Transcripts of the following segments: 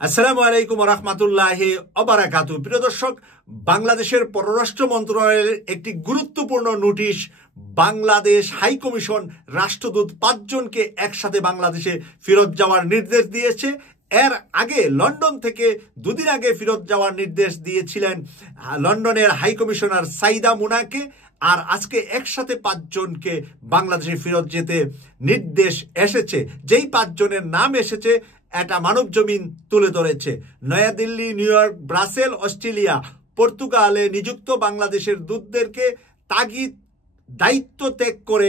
আসসালামু আলাইকুম ওয়া রাহমাতুল্লাহি ওয়া বারাকাতুহু। প্রিয় দর্শক, বাংলাদেশের পররাষ্ট্র মন্ত্রণালয়ের একটি গুরুত্বপূর্ণ নোটিশ বাংলাদেশ হাই কমিশন রাষ্ট্রদূত ৫ জনকে একসাথে বাংলাদেশে ফেরত যাওয়ার নির্দেশ দিয়েছে। এর আগে লন্ডন থেকে দুদিন আগে ফেরত যাওয়ার নির্দেশ দিয়েছিলেন লন্ডনের হাই কমিশনার সাইদা মুনাকে, আর আজকে একসাথে ৫ জনকে বাংলাদেশে ফেরত যেতে নির্দেশ এসেছে। যেই ৫ জনের নাম এসেছে এটা মানব জমিন তুলে ধরেছে। Nayadilli, New York, Brussels, Australia, পর্তুগালে নিযুক্ত বাংলাদেশের দূতদেরকে তাগিদ দায়িত্ব ত্যাগ করে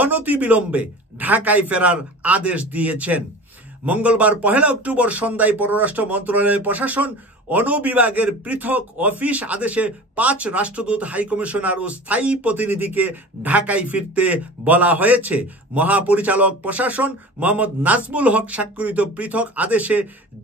অনতিবিলম্বে ঢাকায় ফেরার আদেশ দিয়েছেন। মঙ্গলবার ১ অক্টোবর সন্ধ্যায় পররাষ্ট্র মন্ত্রণালয়ের প্রশাসন অনুবিভাগের পৃথক অফিস আদেশে ৫ রাষ্ট্রদূত, হাইকমিশনার ও স্থায়ী প্রতিনিধিকে ঢাকায় ফিরতে বলা হয়েছে। মহাপরিচালক প্রশাসন মোহাম্মদ নাজমুল হক স্বাক্ষরিত পৃথক আদেশে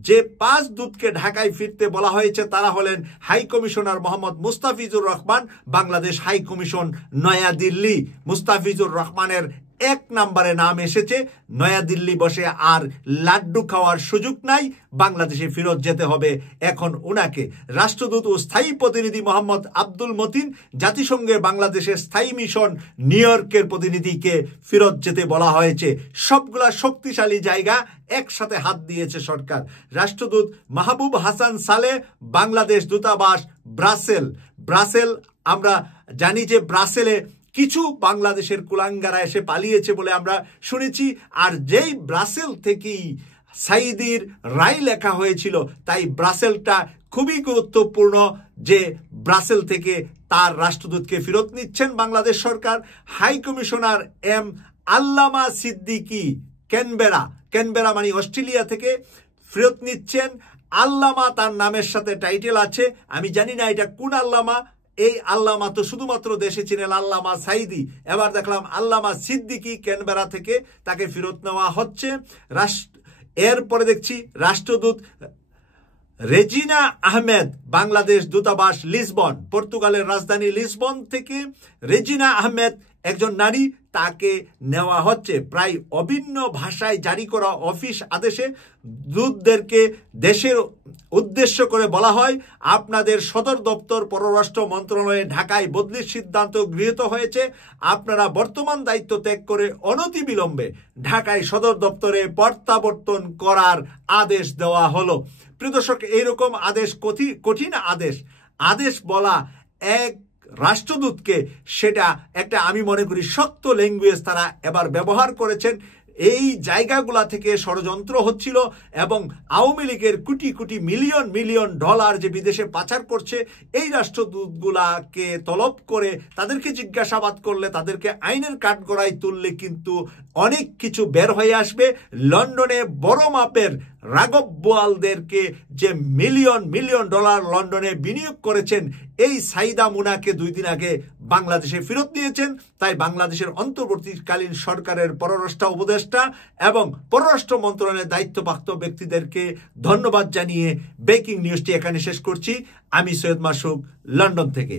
যে ৫ দূতকে ঢাকায় ফিরতে বলা হয়েছে তারা হলেন হাইকমিশনার মোহাম্মদ মুস্তাফিজুর রহমান, বাংলাদেশ হাইকমিশন নয়াদিল্লি। মুস্তাফিজুর রহমানের ১ নম্বরে নাম এসেছে। নয়াদিল্লি বসে আর লাড্ডু খাওয়ার সুযোগ নাই, বাংলাদেশে ফেরত যেতে হবে এখন উনাকে। রাষ্ট্রদূত ও স্থায়ী প্রতিনিধি মোহাম্মদ আব্দুল মতিন, জাতিসংঘের বাংলাদেশের স্থায়ী মিশন নিউ ইয়র্কের প্রতিনিধিকে ফেরত যেতে বলা হয়েছে। সবগুলা শক্তিশালী জায়গা একসাথে হাত দিয়েছে সরকার। রাষ্ট্রদূত মাহবুব হাসান সালেহ, বাংলাদেশ দূতাবাস ব্রাসেল। আমরা জানি যে ব্রাসেলে কিছু বাংলাদেশের কুলাঙ্গারা এসে পালিয়েছে বলে আমরা শুনেছি, আর যেই ব্রাসেল থেকেই সাইদির রায় লেখা হয়েছিল, তাই ব্রাসেলটা খুবই গুরুত্বপূর্ণ যে ব্রাসেল থেকে তার রাষ্ট্রদূতকে ফেরত নিচ্ছেন বাংলাদেশ সরকার। হাই কমিশনার এম আল্লামা সিদ্দিকী ক্যানবেরা মানে অস্ট্রেলিয়া থেকে ফেরত নিচ্ছেন। আল্লামা তার নামের সাথে টাইটেল আছে, আমি জানি না এটা কোন আল্লামা। এই আল্লামা তো শুধুমাত্র দেশে ছিলেন আল্লামা সাইদি, এবার দেখলাম আল্লামা সিদ্দিকী ক্যানবেরা থেকে তাকে ফেরত নেওয়া হচ্ছে। এরপরে দেখছি রাষ্ট্রদূত রেজিনা আহমেদ, বাংলাদেশ দূতাবাস লিসবন, পর্তুগালের রাজধানী লিসবন থেকে রেজিনা আহমেদ একজন নারী, তাকে নেওয়া হচ্ছে। প্রায় অভিন্ন ভাষায় জারি করা অফিস আদেশে দূতদেরকে দেশের উদ্দেশ্য করে বলা হয়, আপনাদের সদর দপ্তর পররাষ্ট্র মন্ত্রণালয়ে ঢাকায় বদলির সিদ্ধান্ত গৃহীত হয়েছে। আপনারা বর্তমান দায়িত্ব ত্যাগ করে অনতিবিলম্বে ঢাকায় সদর দপ্তরে প্রত্যাবর্তন করার আদেশ দেওয়া হলো। প্রিয় দর্শক, এইরকম আদেশ কঠিন আদেশ বলা এক রাষ্ট্রদূতকে, সেটা একটা আমি মনে করি শক্ত ল্যাঙ্গুয়েজ তারা এবার ব্যবহার করেছেন। এই জায়গাগুলা থেকে ষড়যন্ত্র হচ্ছিল এবং আওয়ামী লীগের কোটি মিলিয়ন ডলার যে বিদেশে পাচার করছে, এই রাষ্ট্রদূতগুলাকে তলব করে তাদেরকে জিজ্ঞাসাবাদ করলে, তাদেরকে আইনের কাঠগড়ায় তুললে কিন্তু অনেক কিছু বের হয়ে আসবে। লন্ডনে বড় মাপের রাঘব বোয়ালদেরকে যে মিলিয়ন ডলার লন্ডনে বিনিয়োগ করেছেন, এই সাইদা মুনাকে 2 দিন আগে বাংলাদেশে ফেরত দিয়েছেন। তাই বাংলাদেশের অন্তর্বর্তীকালীন সরকারের পররাষ্ট্র উপদেষ্টা এবং পররাষ্ট্র মন্ত্রণালয়ের দায়িত্বপ্রাপ্ত ব্যক্তিদেরকে ধন্যবাদ জানিয়ে ব্রেকিং নিউজটি এখানে শেষ করছি। আমি সৈয়দ মাসুক, লন্ডন থেকে।